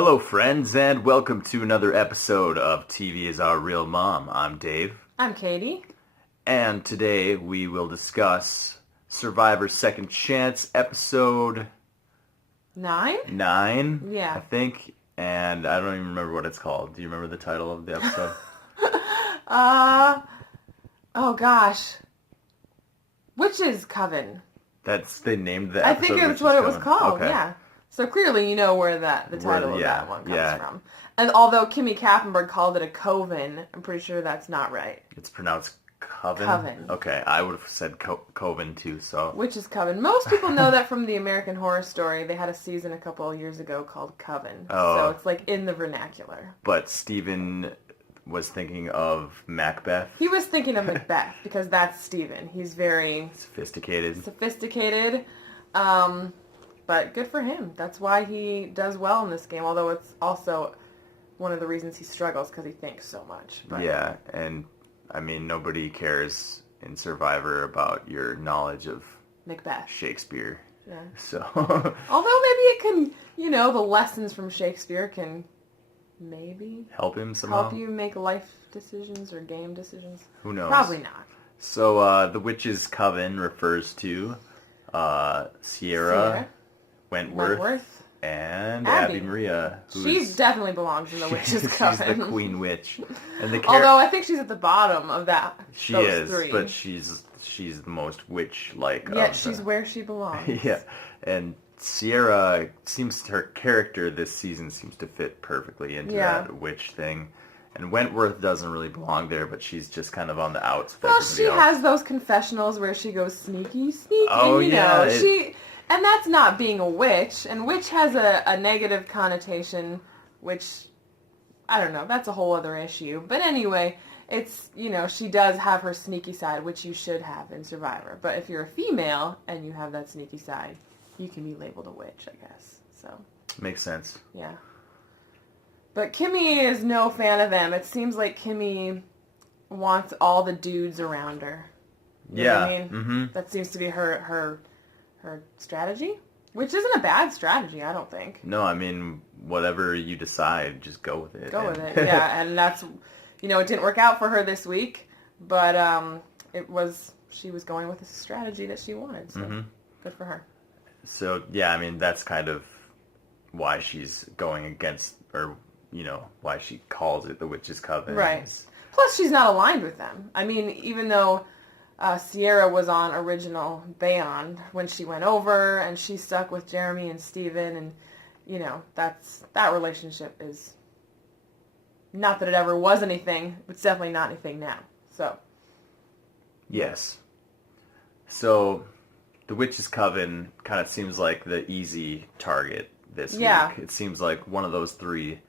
Hello, friends, and welcome to another episode of TV is Our Real Mom. I'm Dave. I'm Catie. And today we will discuss Survivor Second Chance episode 9? Yeah. I think. And I don't even remember what it's called. Do you remember the title of the episode? Oh gosh. Witch's Coven. They named the I episode. think it's what it was Coven. called, Okay. yeah. So clearly you know where the title of that one comes from. And although Kimmy Kappenberg called it a Coven, I'm pretty sure that's not right. It's pronounced Coven? Coven. Okay, I would have said Coven too, so... Witch's Coven. Most people know that from the American Horror Story. They had a season a couple of years ago called Coven. Oh. So it's like in the vernacular. But Steven was thinking of Macbeth. He was thinking of Macbeth because that's Steven. He's very... Sophisticated. But good for him. That's why he does well in this game, although it's also one of the reasons he struggles because he thinks so much. But... Yeah, and I mean, nobody cares in Survivor about your knowledge of Macbeth. Shakespeare. Yeah. So. Although maybe it can, the lessons from Shakespeare can maybe help him somehow? Help you make life decisions or game decisions? Who knows? Probably not. So, the Witch's Coven refers to Sierra. Wentworth, and Abby Maria. She definitely belongs in the Witch's Coven. She's the Queen Witch. And although I think she's at the bottom of that. She those is, three. But she's the most witch-like. Yeah, she's where she belongs. Yeah, and Sierra her character this season seems to fit perfectly into that witch thing. And Wentworth doesn't really belong there, but she's just kind of on the outs. Well, she has those confessionals where she goes sneaky, Oh, yeah. And that's not being a witch. And witch has a negative connotation, which, I don't know, that's a whole other issue. But anyway, it's, she does have her sneaky side, which you should have in Survivor. But if you're a female and you have that sneaky side, you can be labeled a witch, I guess. So makes sense. Yeah. But Kimmy is no fan of them. It seems like Kimmy wants all the dudes around her. You know what I mean? Mm-hmm. That seems to be her strategy, which isn't a bad strategy, I don't think. No, I mean, whatever you decide, just go with it. Go with it, yeah. And that's, it didn't work out for her this week, but she was going with the strategy that she wanted, so good for her. So, yeah, I mean, that's kind of why she's going against, or, why she calls it the Witch's Coven. Right. Plus, she's not aligned with them. I mean, even though... Sierra was on original Beyond when she went over, and she stuck with Jeremy and Steven, and, that relationship is, not that it ever was anything, it's definitely not anything now, so. Yes. So, the Witch's Coven kind of seems like the easy target this week. It seems like one of those three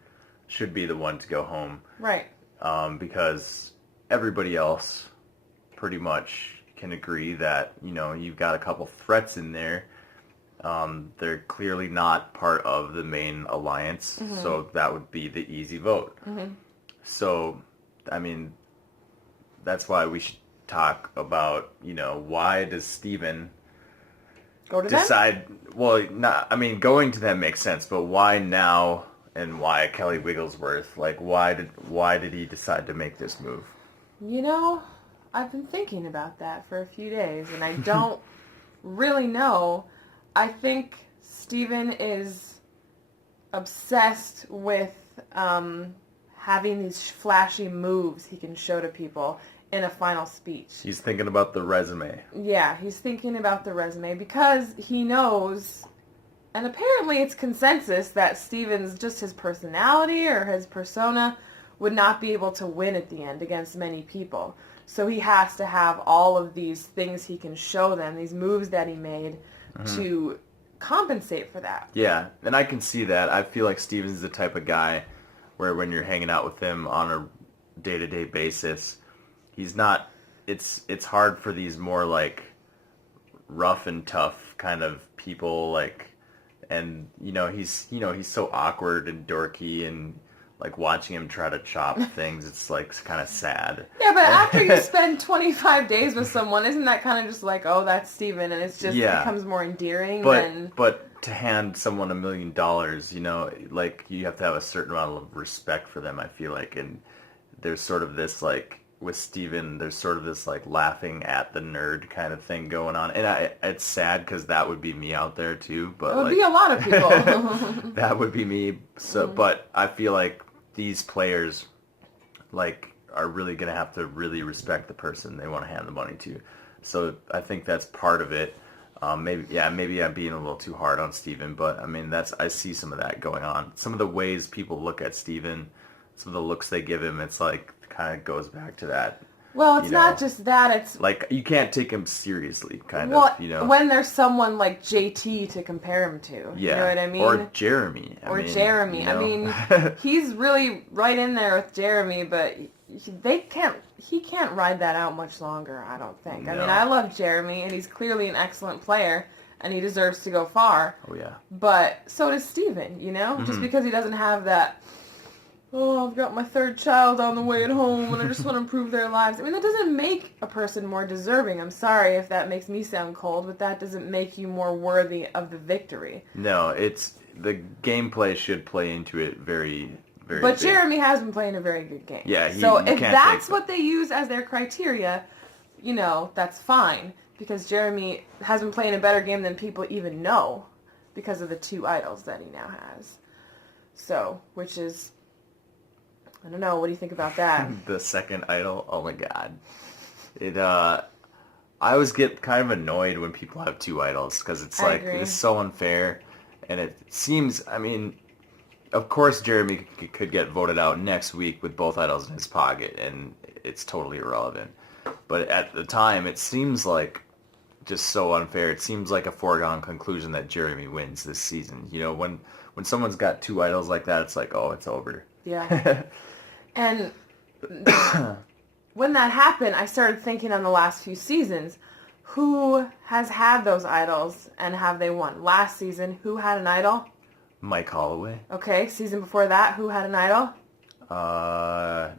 should be the one to go home. Right. Because everybody else... pretty much can agree that, you've got a couple threats in there. They're clearly not part of the main alliance, so that would be the easy vote. Mm-hmm. So, I mean, that's why we should talk about, why does Steven go to decide... them? Well, going to them makes sense, but why now and why Kelly Wigglesworth? Like, why did he decide to make this move? I've been thinking about that for a few days, and I don't really know. I think Steven is obsessed with having these flashy moves he can show to people in a final speech. He's thinking about the resume. Yeah, he's thinking about the resume because he knows, and apparently it's consensus, that Steven's just his personality or his persona would not be able to win at the end against many people. So he has to have all of these things he can show them, these moves that he made, to compensate for that. Yeah, and I can see that. I feel like Steven's the type of guy where when you're hanging out with him on a day-to-day basis, he's not... It's hard for these more, like, rough and tough kind of people, like... And, he's so awkward and dorky and... Like, watching him try to chop things, it's, like, kind of sad. Yeah, but after you spend 25 days with someone, isn't that kind of just like, oh, that's Steven, and it's just, it becomes more endearing But to hand someone $1 million, you know, like you have to have a certain amount of respect for them, I feel like. And there's sort of this like with Steven, there's sort of this like laughing at the nerd kind of thing going on. And it's sad because that would be me out there too. But It would like, be a lot of people. that would be me. So, but I feel like these players like are really going to have to really respect the person they want to hand the money to. So I think that's part of it. Maybe I'm being a little too hard on Steven, but I mean, I see some of that going on. Some of the ways people look at Steven, some of the looks they give him, it's like, kind of goes back to that. Well, it's not just that, it's... Like, you can't take him seriously, kind of, you know? When there's someone like JT to compare him to, you know what I mean? Or Jeremy. Jeremy. You know? I mean, he's really right in there with Jeremy, but he can't ride that out much longer, I don't think. No. I mean, I love Jeremy, and he's clearly an excellent player, and he deserves to go far. Oh, yeah. But so does Steven, you know? Mm-hmm. Just because he doesn't have that, I've got my third child on the way at home, and I just want to improve their lives. I mean, that doesn't make a person more deserving. I'm sorry if that makes me sound cold, but that doesn't make you more worthy of the victory. No, the gameplay should play into it very... But big. Jeremy has been playing a very good game. Yeah, so if that's what they use as their criteria, you know, that's fine. Because Jeremy has been playing a better game than people even know because of the 2 idols that he now has. So, which is, I don't know, what do you think about that? The second idol? Oh my god. I always get kind of annoyed when people have 2 idols because it's like, it's so unfair. And it seems, I mean... Of course, Jeremy could get voted out next week with both idols in his pocket, and it's totally irrelevant. But at the time, it seems like just so unfair. It seems like a foregone conclusion that Jeremy wins this season. You know, when someone's got 2 idols like that, it's like, oh, it's over. Yeah. And when that happened, I started thinking on the last few seasons, who has had those idols and have they won? Last season, who had an idol? Mike Holloway. Okay, season before that, who had an idol?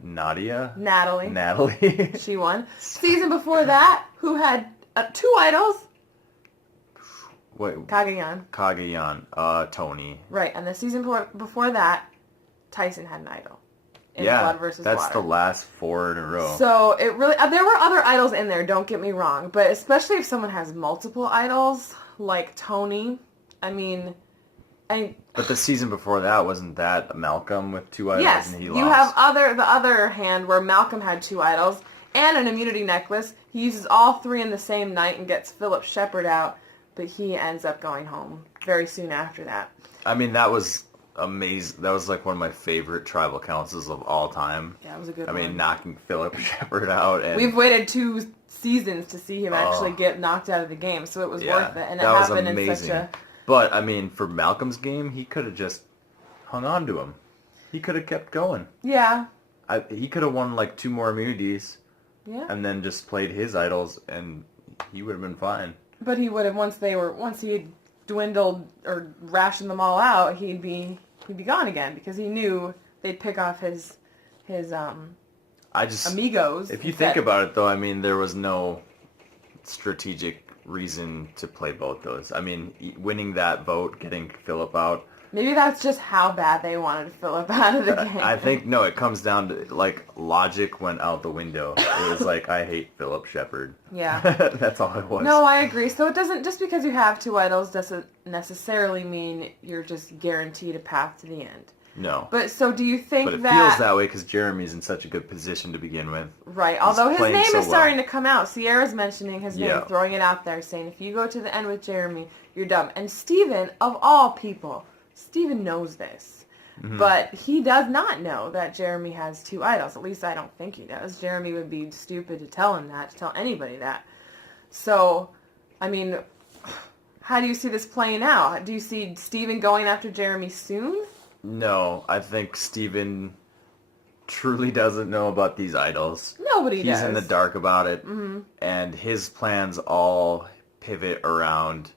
Nadia. Natalie. She won. Season before that, who had 2 idols? Wait. Kagayan. Tony. Right, and the season before that, Tyson had an idol. In Blood versus that's Water. The last 4 in a row. So it really, there were other idols in there, don't get me wrong, but especially if someone has multiple idols, like Tony, I mean... But the season before that, wasn't that Malcolm with 2 idols and he lost? You have the other hand where Malcolm had 2 idols and an immunity necklace. He uses all 3 in the same night and gets Philip Shepard out, but he ends up going home very soon after that. I mean, that was amazing. That was like one of my favorite tribal councils of all time. Yeah, it was a good one. I mean, knocking Philip Shepard out. And we've waited 2 seasons to see him actually get knocked out of the game, so it was worth it. And it happened in such a... But, I mean, for Malcolm's game, he could have just hung on to him. He could have kept going. Yeah. He could have won, like, 2 more immunities. Yeah. And then just played his idols, and he would have been fine. But he would have, once he had dwindled or rationed them all out, he'd be gone again, because he knew they'd pick off his amigos. If you think about it, though, I mean, there was no strategic reason to play both those. I mean, winning that vote, getting Philip out. Maybe that's just how bad they wanted Philip out of the game. I think, no, it comes down to, like, logic went out the window. It was like, I hate Philip Shepard. Yeah. That's all it was. No, I agree. So it doesn't, just because you have 2 idols doesn't necessarily mean you're just guaranteed a path to the end. No. But so do you think that... But it feels that way because Jeremy's in such a good position to begin with. Right. Although his name is starting to come out. Sierra's mentioning his name, throwing it out there, saying, if you go to the end with Jeremy, you're dumb. And Steven, of all people, Steven knows this. Mm-hmm. But he does not know that Jeremy has 2 idols. At least I don't think he does. Jeremy would be stupid to tell him that, to tell anybody that. So, I mean, how do you see this playing out? Do you see Steven going after Jeremy soon? No, I think Steven truly doesn't know about these idols. Nobody does. He's in the dark about it, and his plans all pivot around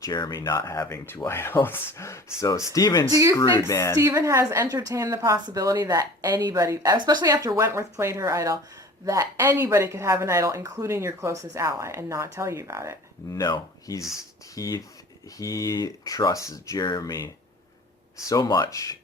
Jeremy not having 2 idols. So Steven's screwed, man. Do you think Steven has entertained the possibility that anybody, especially after Wentworth played her idol, that anybody could have an idol, including your closest ally, and not tell you about it? No, he trusts Jeremy so much,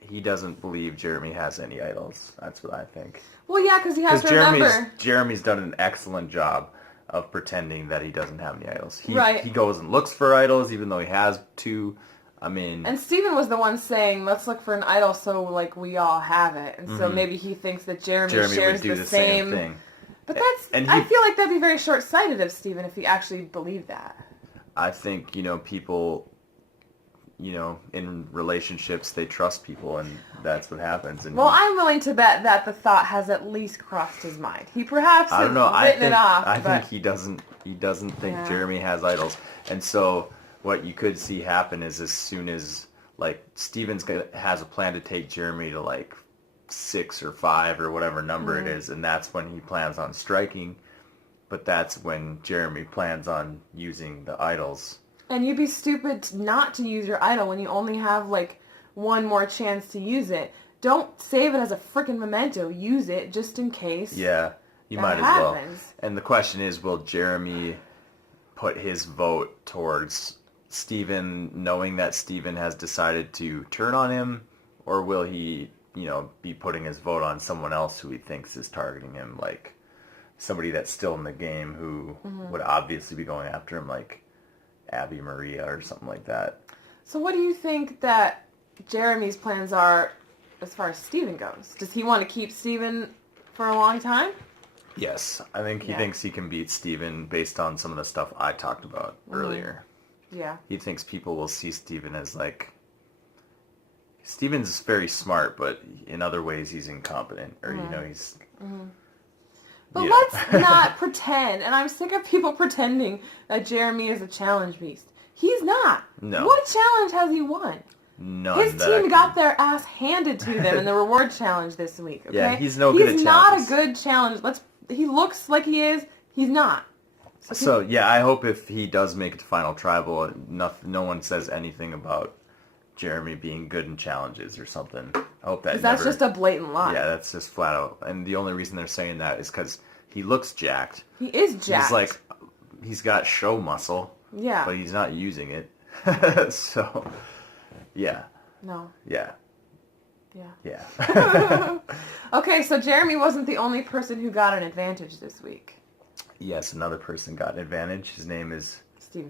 he doesn't believe Jeremy has any idols. That's what I think. Well, yeah, because he has to remember. Jeremy's done an excellent job of pretending that he doesn't have any idols. He goes and looks for idols, even though he has two. I mean... And Steven was the one saying, let's look for an idol so, like, we all have it. And so maybe he thinks that Jeremy shares would do the same thing. But I feel like that'd be very short-sighted of Steven if he actually believed that. I think, people, in relationships, they trust people, and that's what happens. And I'm willing to bet that the thought has at least crossed his mind. He perhaps has written it off. I think he doesn't think Jeremy has idols. And so what you could see happen is as soon as, like, Steven's has a plan to take Jeremy to, like, 6 or 5 or whatever number it is, and that's when he plans on striking. But that's when Jeremy plans on using the idols. And you'd be stupid not to use your idol when you only have, like, one more chance to use it. Don't save it as a freaking memento. Use it just in case. Yeah, you might as well. And the question is, will Jeremy put his vote towards Steven, knowing that Steven has decided to turn on him, or will he, be putting his vote on someone else who he thinks is targeting him, like somebody that's still in the game who would obviously be going after him, like Abby Maria or something like that. So what do you think that Jeremy's plans are as far as Steven goes? Does he want to keep Steven for a long time? Yes, I think he thinks he can beat Steven based on some of the stuff I talked about earlier. Yeah. He thinks people will see Steven as, like... Steven's very smart, but in other ways he's incompetent. Or, he's... But let's not pretend, and I'm sick of people pretending that Jeremy is a challenge beast. He's not. No. What challenge has he won? None. His team got their ass handed to them in the reward challenge this week, okay? Yeah, he's no good at challenges. He's not a good challenge. He looks like he is. He's not. So, I hope if he does make it to Final Tribal, no one says anything about Jeremy being good in challenges or something. I hope that that's just a blatant lie. Yeah, that's just flat out. And the only reason they're saying that is because he looks jacked. He is jacked. He's got show muscle. Yeah. But he's not using it. So, yeah. No. Yeah. Yeah. Yeah. Okay, so Jeremy wasn't the only person who got an advantage this week. Yes, another person got an advantage. His name is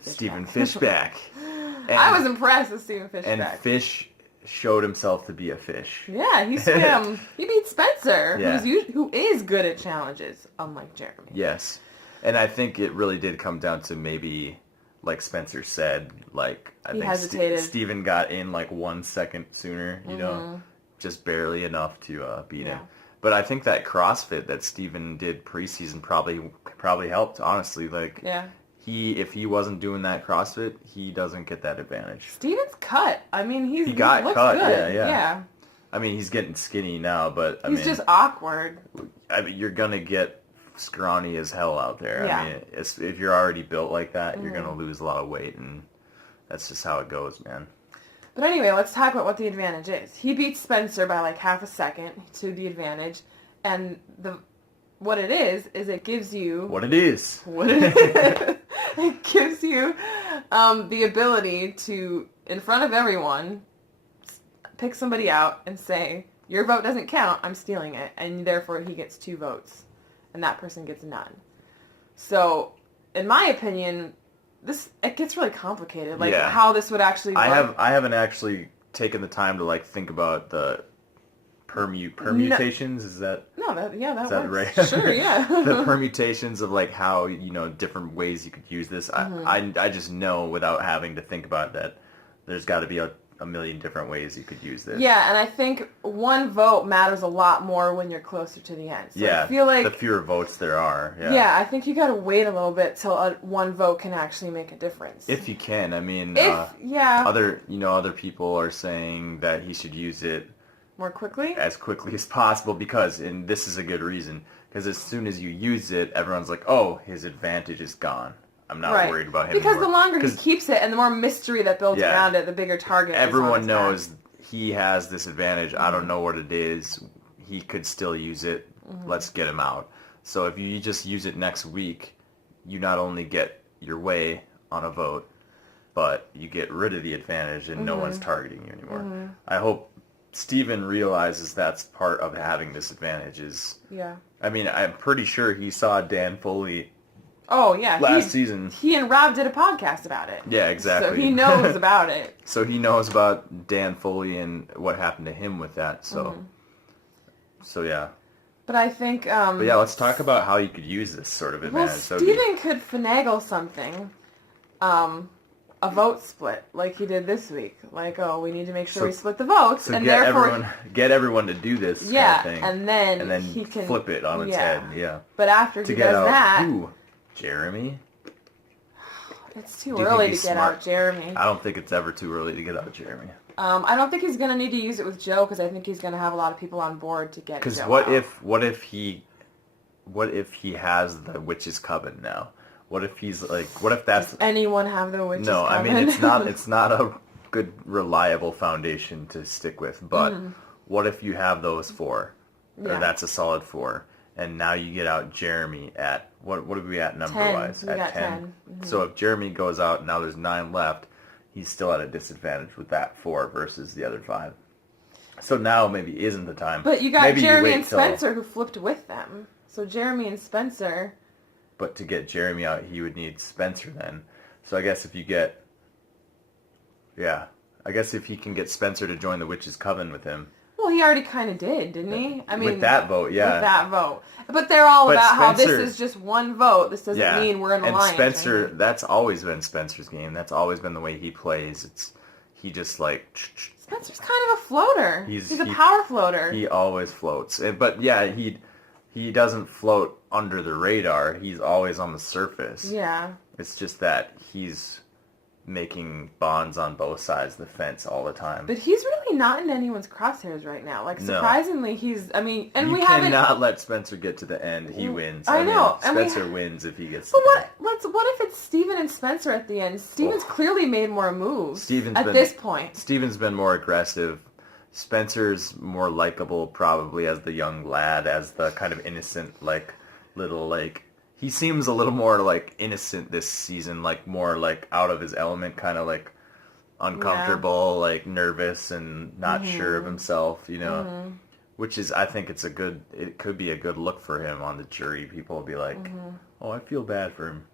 Steven Fishback. And, I was impressed with Steven Fishback. And Fish showed himself to be a fish. Yeah, he swam. He beat Spencer, who is good at challenges, unlike Jeremy. Yes. And I think it really did come down to maybe, like Spencer said, like, I think hesitated. Steven got in like 1 second sooner, just barely enough to beat him. But I think that CrossFit that Steven did preseason probably helped, honestly. Like, if he wasn't doing that CrossFit, he doesn't get that advantage. Steven's cut. I mean, he looks cut. Good. Yeah. I mean, he's getting skinny now, but he's just awkward. I mean, you're gonna get scrawny as hell out there. Yeah. I mean, if you're already built like that, you're gonna lose a lot of weight, and that's just how it goes, man. But anyway, let's talk about what the advantage is. He beats Spencer by like half a second to the advantage, and what it is it gives you... What it is. It gives you the ability to, in front of everyone, pick somebody out and say, your vote doesn't count, I'm stealing it, and therefore he gets 2 votes, and that person gets none. So, in my opinion... it gets really complicated, how this would actually work. I haven't actually taken the time to think about the permutations. Is that that works. Right? Sure, yeah. The permutations of how different ways you could use this. I just know without having to think about that there's got to be a million different ways you could use this. Yeah, and I think 1 vote matters a lot more when you're closer to the end. So yeah, I feel like the fewer votes there are. Yeah, I think you got to wait a little bit till 1 vote can actually make a difference. If you can, I mean, other people are saying that he should use it more quickly, as quickly as possible and this is a good reason, because as soon as you use it, everyone's like, oh, his advantage is gone. I'm not worried about him because anymore. The longer he keeps it and the more mystery that builds around it, the bigger target. Everyone knows he has this advantage. I don't know what it is. He could still use it. Let's get him out. So if you just use it next week, you not only get your way on a vote, but you get rid of the advantage and no one's targeting you anymore. Mm-hmm. I hope Steven realizes that's part of having this advantage Yeah. I mean, I'm pretty sure he saw Dan Foley Oh, yeah. last season. He and Rob did a podcast about it. Yeah, exactly. So he knows about it. So he knows about Dan Foley and what happened to him with that. So yeah. But I think... but yeah, let's talk about how you could use this sort of advantage. Well, Steven could finagle something. A vote split, like he did this week. Like, oh, we need to make sure we split the votes. So and get everyone to do this kind of thing. And then he can... flip it on its head. Yeah. But after he does that... Ooh, Jeremy? It's too early to get out Jeremy. I don't think it's ever too early to get out Jeremy. I don't think he's going to need to use it with Joe because I think he's going to have a lot of people on board to get Joe Because what if he has the Witch's Coven now? What if he's like? What if that's? Does anyone have the Witch's Coven? I mean it's not a good reliable foundation to stick with. But what if you have those four, or that's a solid 4, and now you get out Jeremy at what are we at number 10. wise? We At got 10. 10. Mm-hmm. So if Jeremy goes out, and now there's 9 left. He's still at a disadvantage with that 4 versus the other 5. So now maybe isn't the time. But you got Jeremy and Spencer who flipped with them. So Jeremy and Spencer. But to get Jeremy out, he would need Spencer then. So I guess if you get... Yeah. I guess if he can get Spencer to join the Witch's Coven with him... Well, he already kind of did, didn't he? I mean... With that vote, yeah. With that vote. But they're all about how this is just one vote. This doesn't mean we're in alliance. And Spencer, that's always been Spencer's game. That's always been the way he plays. He just like... Spencer's kind of a floater. He's a power floater. He always floats. But yeah, he doesn't float under the radar. He's always on the surface. Yeah. It's just that he's making bonds on both sides of the fence all the time. But he's really not in anyone's crosshairs right now. Like, surprisingly, we cannot let Spencer get to the end. He wins. I know. Spencer wins if he gets to the end. What if it's Steven and Spencer at the end? Steven's clearly made more moves this point. Steven's been more aggressive. Spencer's more likable probably as the young lad, as the kind of innocent, like, little, like... He seems a little more, like, innocent this season, like, more, like, out of his element, kind of, like, uncomfortable, like, nervous and not sure of himself, you know? Which is, I think it could be a good look for him on the jury. People will be like, oh, I feel bad for him.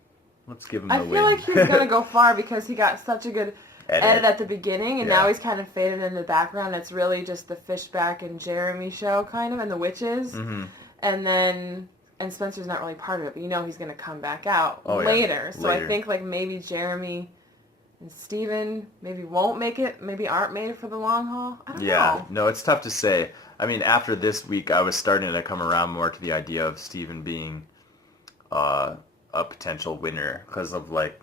Let's give him the win. I feel like he's going to go far because he got such a good edit at the beginning, and now he's kind of faded in the background. It's really just the Fishback and Jeremy show, kind of, and the witches. And Spencer's not really part of it, but you know he's going to come back out later. So I think like maybe Jeremy and Steven maybe won't make it, maybe aren't made for the long haul. I don't know. Yeah, no, it's tough to say. I mean, after this week, I was starting to come around more to the idea of Steven being a potential winner because of like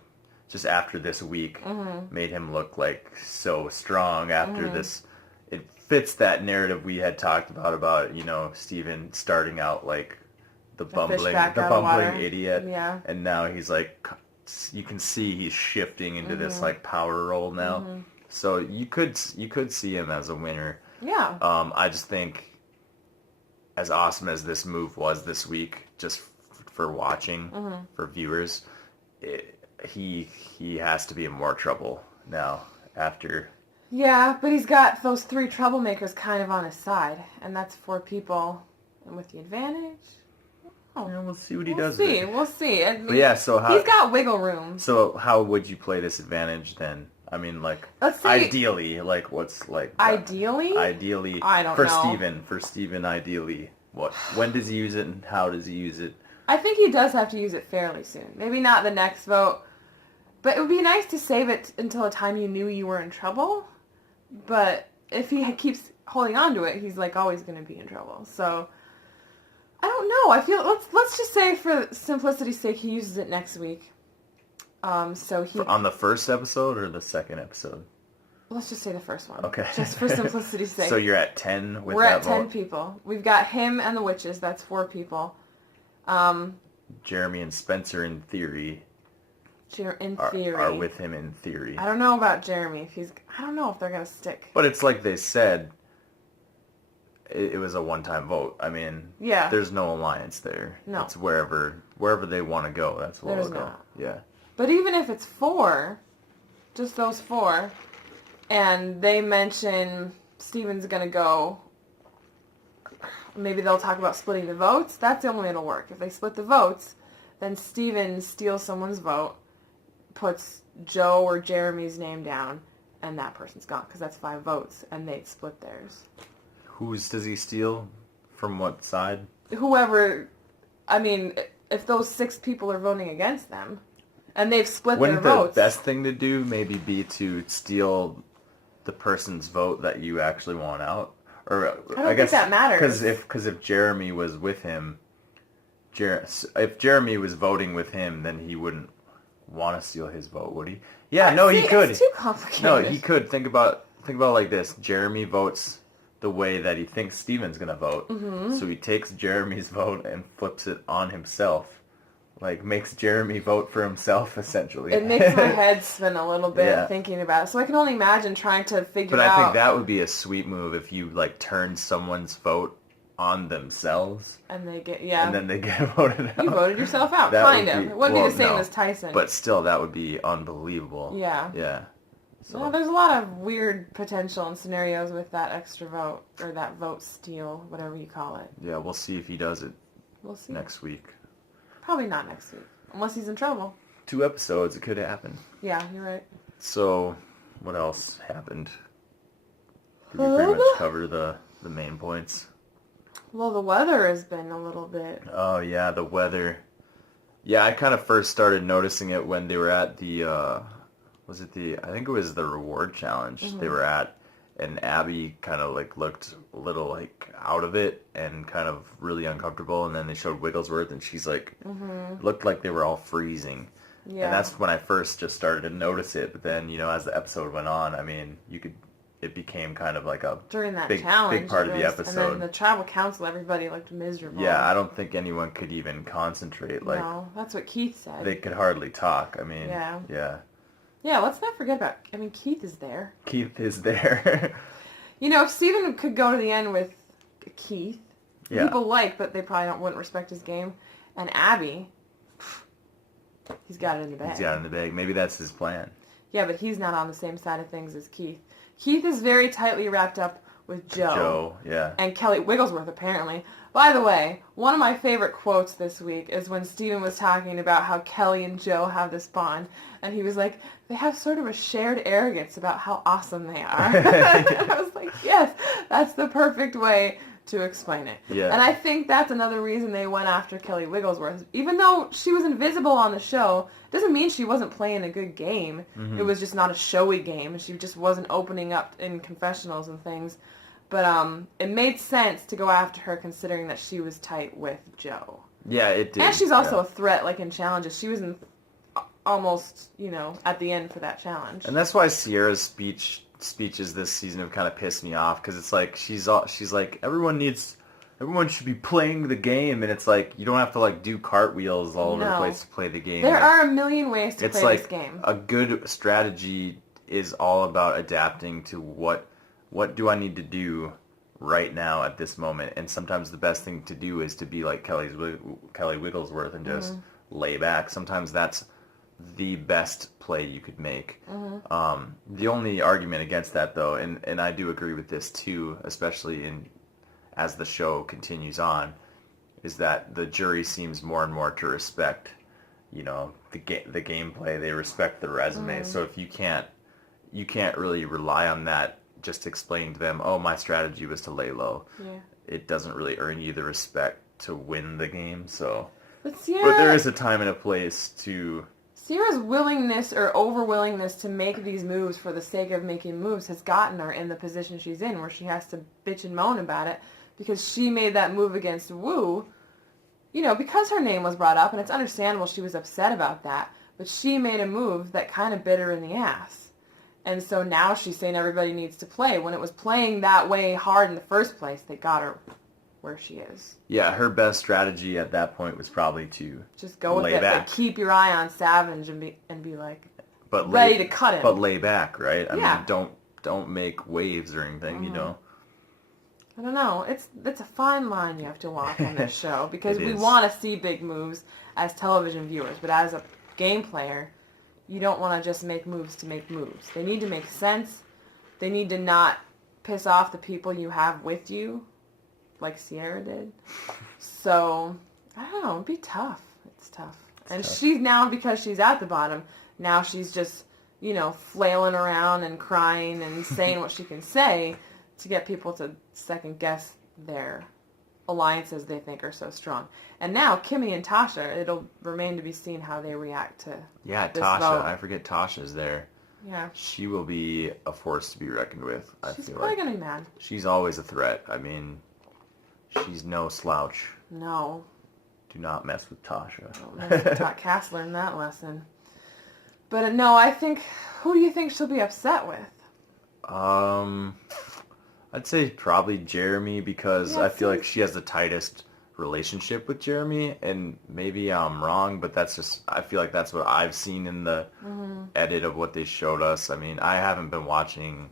just after this week made him look like so strong after this. It fits that narrative we had talked about, you know, Steven starting out like the bumbling idiot, and now he's like, you can see he's shifting into this like power role now. So you could see him as a winner. Yeah. I just think, as awesome as this move was this week, just for watching for viewers, he has to be in more trouble now after. Yeah, but he's got those 3 troublemakers kind of on his side, and that's 4 people, and with the advantage. Oh, yeah, we'll see what he does. We'll see. I mean, but yeah, so he's got wiggle room. So how would you play this advantage then? I mean, like, ideally, like, what's like... Ideally? Ideally, I don't know. For Steven, ideally, when does he use it and how does he use it? I think he does have to use it fairly soon. Maybe not the next vote, but it would be nice to save it until a time you knew you were in trouble. But if he keeps holding on to it, he's, like, always going to be in trouble. So... I don't know. I feel let's just say for simplicity's sake he uses it next week. So he on the first episode or the second episode? Let's just say the first one. Okay. Just for simplicity's sake. So you're at 10 with We're that at 10 vote? people. We've got him and the witches. That's 4 people. Jeremy and Spencer in theory. Are with him in theory. I don't know about Jeremy. I don't know if they're gonna stick. But it's like they said. It was a one-time vote. I mean, there's no alliance there. No. It's wherever they want to go. That's where they'll go. Yeah. But even if it's 4, just those 4, and they mention Steven's gonna go, maybe they'll talk about splitting the votes. That's the only way it'll work. If they split the votes, then Steven steals someone's vote, puts Joe or Jeremy's name down, and that person's gone, because that's 5 votes, and they'd split theirs. Whose does he steal? From what side? Whoever, I mean, if those 6 people are voting against them, and they've split Wouldn't their votes. the best thing to do maybe be to steal the person's vote that you actually want out? Or I don't think that matters. Because if Jeremy was with him, if Jeremy was voting with him, then he wouldn't want to steal his vote, would he? Yeah, no, he could. It's too complicated. No, he could. Think about it like this. Jeremy votes the way that he thinks Steven's going to vote. Mm-hmm. So he takes Jeremy's vote and flips it on himself. Like, makes Jeremy vote for himself, essentially. It makes my head spin a little bit thinking about it. So I can only imagine trying to figure out... But I think that would be a sweet move if you, like, turn someone's vote on themselves. And they get, And then they get voted out. You voted yourself out, That kind of. It wouldn't be the same as Tyson. But still, that would be unbelievable. Yeah. Yeah. So. Well, there's a lot of weird potential and scenarios with that extra vote, or that vote steal, whatever you call it. Yeah, we'll see if he does it see. Next week. Probably not next week, unless he's in trouble. 2 episodes, it could happen. Yeah, you're right. So, what else happened? Did we pretty much cover the main points? Well, the weather has been a little bit... Oh, yeah, the weather. Yeah, I kind of first started noticing it when they were at the, I think it was the reward challenge they were at, and Abby kind of, like, looked a little, like, out of it and kind of really uncomfortable, and then they showed Wigglesworth, and she's, like, looked like they were all freezing. Yeah. And that's when I first just started to notice it, but then, you know, as the episode went on, I mean, it became kind of like a during that big challenge, part of the episode. And then the tribal council, everybody looked miserable. Yeah, I don't think anyone could even concentrate. Like, no, that's what Keith said. They could hardly talk. I mean, yeah. Yeah, let's not forget about, I mean, Keith is there. Keith is there. You know, if Steven could go to the end with Keith, people but they probably wouldn't respect his game, and Abby, he's got it in the bag. He's got it in the bag. Maybe that's his plan. Yeah, but he's not on the same side of things as Keith. Keith is very tightly wrapped up with Joe. Yeah. And Kelly Wigglesworth, apparently. By the way, one of my favorite quotes this week is when Steven was talking about how Kelly and Joe have this bond. And he was like, they have sort of a shared arrogance about how awesome they are. And I was like, yes, that's the perfect way to explain it. Yeah. And I think that's another reason they went after Kelly Wigglesworth. Even though she was invisible on the show, doesn't mean she wasn't playing a good game. Mm-hmm. It was just not a showy game. She just wasn't opening up in confessionals and things. But it made sense to go after her considering that she was tight with Joe. Yeah, it did. And she's also a threat, like in challenges. She was in almost, you know, at the end for that challenge. And that's why Sierra's speeches this season have kind of pissed me off, because it's like she's like, everyone should be playing the game, and it's like you don't have to like do cartwheels all over the place to play the game. There are a million ways to play this game. A good strategy is all about adapting to what do I need to do right now at this moment, and sometimes the best thing to do is to be like Kelly Wigglesworth and just lay back. Sometimes that's the best play you could make. The only argument against that, though, and I do agree with this too, especially as the show continues on, is that the jury seems more and more to respect, you know, the gameplay. They respect the resume. So if you can't really rely on that. Just explain to them, oh, my strategy was to lay low. Yeah. It doesn't really earn you the respect to win the game. So, but there is a time and a place to. Sierra's willingness or over-willingness to make these moves for the sake of making moves has gotten her in the position she's in, where she has to bitch and moan about it because she made that move against Wu, you know, because her name was brought up, and it's understandable she was upset about that, but she made a move that kind of bit her in the ass. And so now she's saying everybody needs to play. When it was playing that way hard in the first place, they got her where she is. Yeah, her best strategy at that point was probably to just go with lay it, back. But keep your eye on Savage and be like ready to cut him. But lay back, right? I mean, don't make waves or anything, you know. I don't know. It's a fine line you have to walk on this show because we want to see big moves as television viewers, but as a game player, you don't want to just make moves to make moves. They need to make sense. They need to not piss off the people you have with you, like Sierra did. So, I don't know. It'd be tough. It's tough. And she's now, because she's at the bottom, now she's just, flailing around and crying and saying what she can say to get people to second guess their alliances they think are so strong. And now Kimmy and Tasha, it'll remain to be seen how they react to this Tasha. vote. I forget Tasha's there. Yeah. She will be a force to be reckoned with. She's probably going to be mad. She's always a threat. I mean, she's no slouch. No. Do not mess with Tasha. Cass learned that lesson. But no, I think, who do you think she'll be upset with? I'd say probably Jeremy, because I feel like she has the tightest relationship with Jeremy, and maybe I'm wrong, but I feel like that's what I've seen in the edit of what they showed us. I mean, I haven't been watching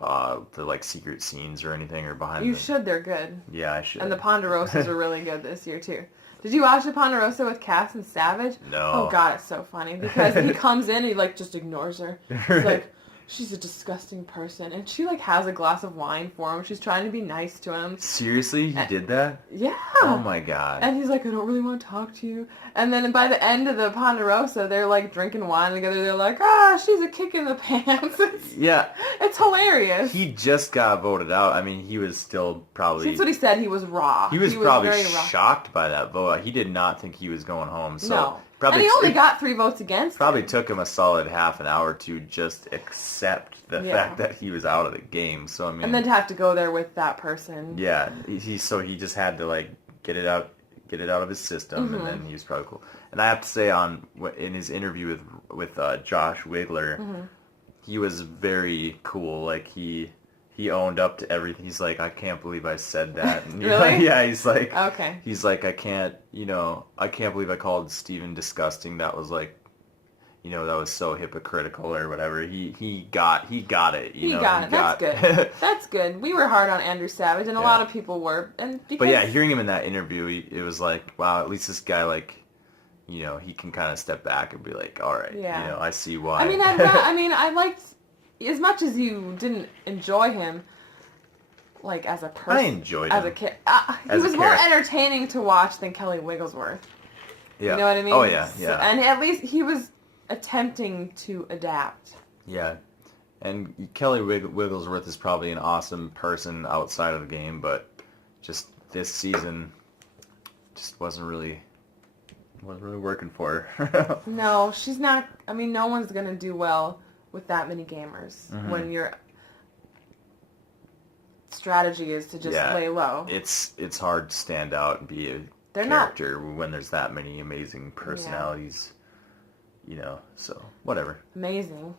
the secret scenes or anything, or behind You should, they're good. Yeah, I should. And the Ponderosas are really good this year too. Did you watch the Ponderosa with Cass and Savage? No. Oh god, it's so funny, because he comes in, he just ignores her. He's like, she's a disgusting person, and she has a glass of wine for him. She's trying to be nice to him. Seriously? He did that? Yeah. Oh my god. And he's like, I don't really want to talk to you. And then by the end of the Ponderosa, they're drinking wine together. They're like, she's a kick in the pants. It's hilarious. He just got voted out. I mean, he was still probably... That's what he said. He was raw. He was probably very raw. shocked by that vote. He did not think he was going home. So no. Probably and he only got 3 votes against Probably him. took him a solid half an hour to just accept the fact that he was out of the game. So I mean, and then to have to go there with that person. Yeah, he just had to get it out of his system, and then he was probably cool. And I have to say, in his interview with Josh Wigler, he was very cool. He owned up to everything. He's like, I can't believe I said that. And Really? Yeah, he's like, okay. He's like, I can't believe I called Steven disgusting. That was that was so hypocritical or whatever. He got it. He got it. That's good. That's good. We were hard on Andrew Savage, and a lot of people were. But yeah, hearing him in that interview, it was like, wow, at least this guy, he can kind of step back and be like, all right, I see why. I liked, as much as you didn't enjoy him, as a person. I enjoyed him. As a kid. He was more entertaining to watch than Kelly Wigglesworth. Yeah. You know what I mean? Oh, yeah, So, and at least he was attempting to adapt. Yeah. And Kelly Wigglesworth is probably an awesome person outside of the game, but just this season just wasn't really working for her. No, she's not. I mean, no one's going to do well with that many gamers when your strategy is to just lay low. It's hard to stand out and be a character when there's that many amazing personalities. So whatever. Amazing.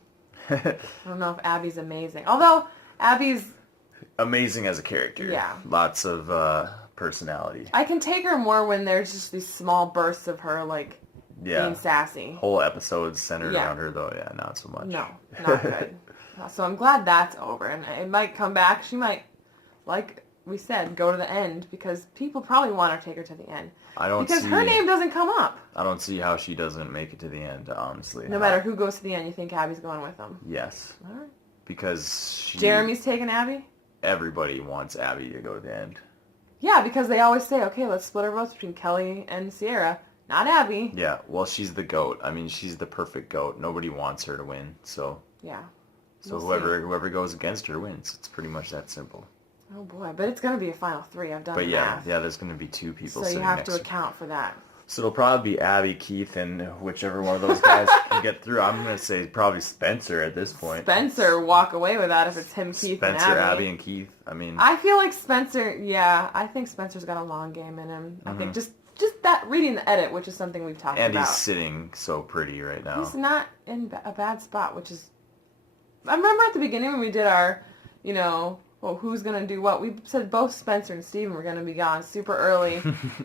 I don't know if Abby's amazing. Although Abby's amazing as a character. Yeah. Lots of personality. I can take her more when there's just these small bursts of her being sassy. Whole episodes centered around her though. Yeah, not so much. No, not good. So I'm glad that's over, and it might come back. She might, like we said, go to the end, because people probably want to take her to the end. Because her name doesn't come up. I don't see how she doesn't make it to the end, honestly. No matter who goes to the end, you think Abby's going with them? Yes. All right. Because Jeremy's taking Abby? Everybody wants Abby to go to the end. Yeah, because they always say, okay, let's split our votes between Kelly and Sierra, not Abby. Yeah, well, she's the GOAT. I mean, she's the perfect GOAT. Nobody wants her to win, so... Yeah. So whoever goes against her wins. It's pretty much that simple. Oh boy, but it's going to be a final 3. I've done the math. Yeah, there's going to be 2 people. So you have to account for that. So it'll probably be Abby, Keith, and whichever one of those guys can get through. I'm going to say probably Spencer at this point. Spencer walk away with that if it's him, Keith, and Abby. Spencer, Abby, and Keith. I mean, I feel like Spencer. Yeah, I think Spencer's got a long game in him. I think just that reading the edit, which is something we've talked about. And he's sitting so pretty right now. He's not in a bad spot, which is. I remember at the beginning when we did our, who's going to do what? We said both Spencer and Steven were going to be gone super early,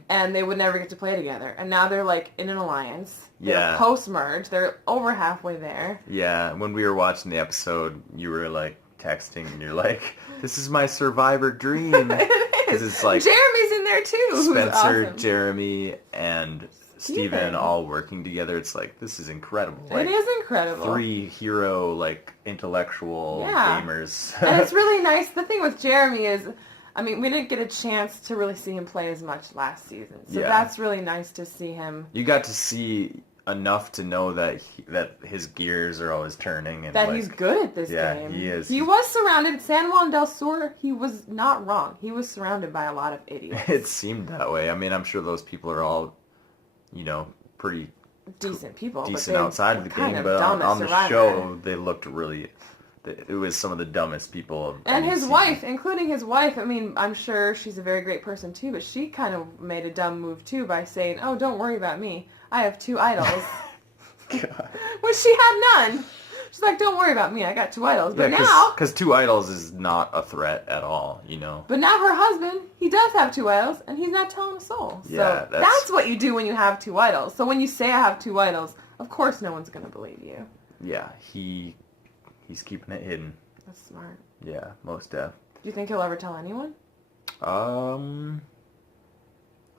and they would never get to play together. And now they're, in an alliance. They're post-merge. They're over halfway there. Yeah, when we were watching the episode, you were, texting, and you're like, this is my Survivor dream. It is. It's like... Jeremy's in there, too, Spencer, who's awesome. Jeremy, and Steven all working together, it's like, this is incredible. Like, it is incredible. 3 hero, like, intellectual gamers. And it's really nice. The thing with Jeremy is, I mean, we didn't get a chance to really see him play as much last season. So that's really nice to see him. You got to see enough to know that his gears are always turning. And that he's good at this game. He is. He was surrounded, San Juan del Sur, he was not wrong. He was surrounded by a lot of idiots. It seemed that way. I mean, I'm sure those people are all, pretty decent people. Decent outside of the game, but on the show, they looked really... It was some of the dumbest people. And his wife, including his wife, I mean, I'm sure she's a very great person too, but she kind of made a dumb move too by saying, oh, don't worry about me. I have 2 idols. When she had none. She's like, don't worry about me. I got 2 idols. But now... Because 2 idols is not a threat at all, But now her husband, he does have 2 idols, and he's not telling a soul. Yeah, so that's what you do when you have 2 idols. So when you say I have 2 idols, of course no one's going to believe you. Yeah, he's keeping it hidden. That's smart. Yeah, most def. Do you think he'll ever tell anyone? I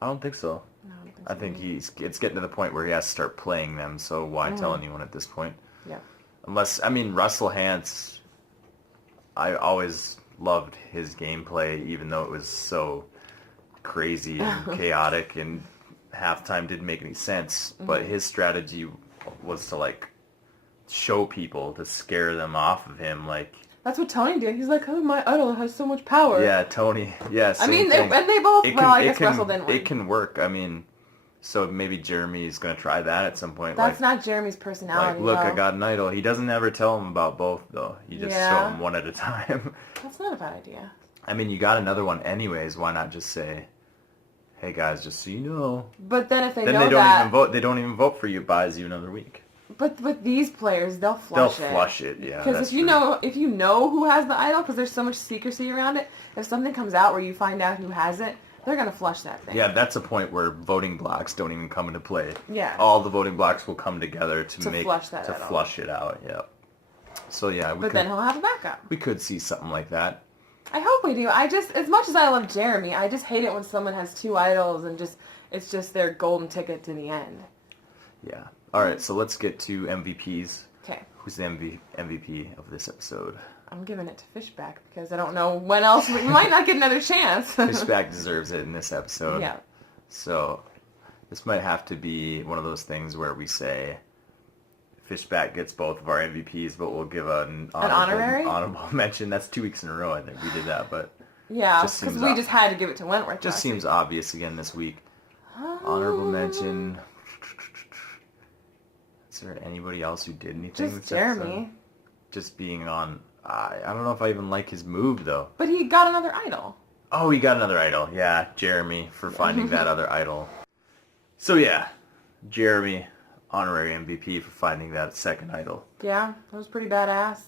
don't think so. No, I don't think so. I think it's getting to the point where he has to start playing them, so why tell anyone at this point? Yeah. Unless, I mean, Russell Hantz, I always loved his gameplay, even though it was so crazy and chaotic, and halftime didn't make any sense. But his strategy was to, like, show people, to scare them off of him, like... That's what Tony did. He's like, oh, my idol has so much power. Yeah, Tony. Yeah, same thing. They both... I guess Russell didn't win. It can work. I mean, so maybe Jeremy's going to try that at some point. That's not Jeremy's personality, look, I got an idol. He doesn't ever tell him about both, though. You just show him one at a time. That's not a bad idea. I mean, you got another one anyways. Why not just say, hey, guys, just so you know. But then if they know they don't even vote for you. It buys you another week. But with these players, they'll flush it. Yeah. Because if you know who has the idol, because there's so much secrecy around it, if something comes out where you find out who has it, they're gonna flush that thing. Yeah, that's a point where voting blocks don't even come into play. Yeah. All the voting blocks will come together to flush it out. Yeah. So yeah, then he'll have a backup. We could see something like that. I hope we do. As much as I love Jeremy, I just hate it when someone has 2 idols and it's just their golden ticket to the end. Yeah. All right, so let's get to MVPs. Okay. Who's the MVP of this episode? I'm giving it to Fishback because I don't know when else. We might not get another chance. Fishback deserves it in this episode. Yeah. So this might have to be one of those things where we say Fishback gets both of our MVPs, but we'll give an honorable mention. That's 2 weeks in a row, I think we did that, but... Yeah, because we just had to give it to Wentworth. Just seems obvious again this week. Honorable mention... Is there anybody else who did anything? Just Jeremy. Just being on... I don't know if I even like his move, though. But he got another idol. Oh, he got another idol. Yeah, Jeremy for finding that other idol. So, yeah. Jeremy, honorary MVP for finding that second idol. Yeah, that was pretty badass.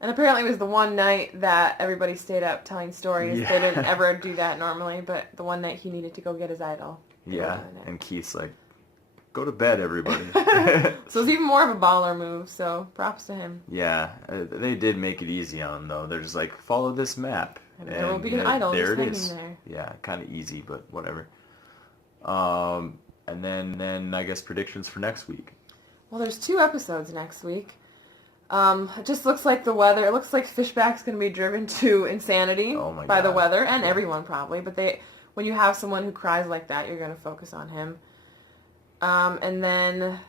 And apparently it was the one night that everybody stayed up telling stories. Yeah. They didn't ever do that normally, but the one night he needed to go get his idol. Yeah, and Keith's like, go to bed, everybody. So it's even more of a baller move, so props to him. Yeah, they did make it easy on him, though. They're just like, follow this map. And there will be an idol there just it is. There. Yeah, kind of easy, but whatever. And then I guess predictions for next week. Well, there's 2 episodes next week. It just looks like the weather. It looks like Fishback's going to be driven to insanity by the weather, and everyone probably. But when you have someone who cries like that, you're going to focus on him. And then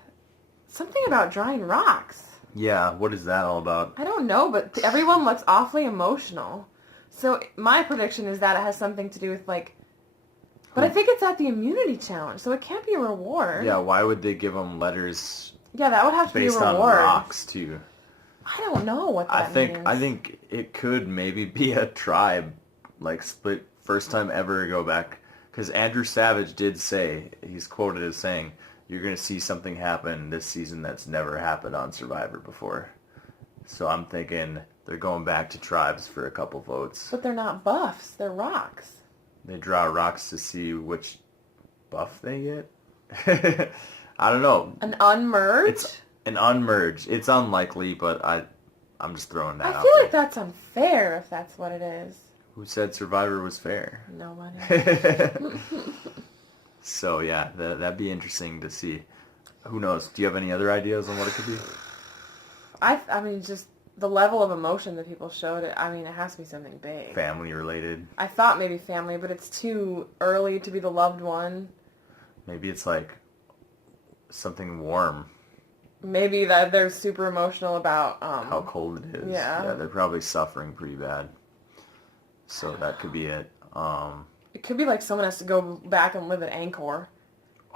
something about drying rocks. Yeah, what is that all about? I don't know, but everyone looks awfully emotional. So my prediction is that it has something to do with, like... But I think it's at the immunity challenge, so it can't be a reward. Yeah, why would they give them letters... Yeah, that would have to be a reward. Based on rocks, too. I don't know what that means. I think it could maybe be a tribe, like, split, first time ever go back... Because Andrew Savage did say, he's quoted as saying, you're going to see something happen this season that's never happened on Survivor before. So I'm thinking they're going back to tribes for a couple votes. But they're not buffs, they're rocks. They draw rocks to see which buff they get? I don't know. An unmerge? It's an unmerge. It's unlikely, but I'm just throwing that out. I feel like that's unfair if that's what it is. Who said Survivor was fair? Nobody. So yeah, that'd be interesting to see. Who knows? Do you have any other ideas on what it could be? I mean, just the level of emotion that people showed. It has to be something big. Family related. I thought maybe family, but it's too early to be the loved one. Maybe it's like something warm. Maybe that they're super emotional about how cold it is. Yeah, they're probably suffering pretty bad. So that could be it. It could be like someone has to go back and live at Angkor,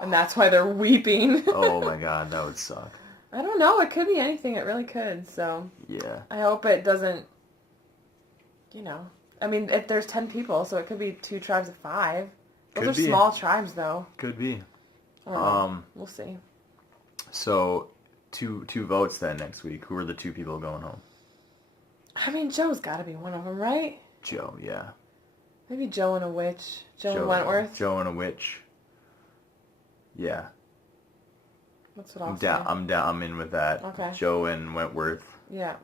and that's why they're weeping. Oh my god, that would suck. I don't know. It could be anything. It really could. So yeah, I hope it doesn't. If there's 10 people, so it could be 2 tribes of 5. Those are small tribes, though. Could be. We'll see. So, two votes then next week. Who are the 2 people going home? I mean, Joe's got to be one of them, right? Joe, yeah. Maybe Joe and a witch. Joe and Wentworth. Joe and a witch. Yeah. That's what I'm down. I'm in with that. Okay. Joe and Wentworth. Yeah.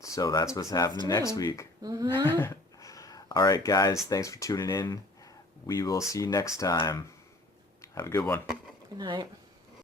So that's what's happening next week. Mm-hmm. All right, guys. Thanks for tuning in. We will see you next time. Have a good one. Good night.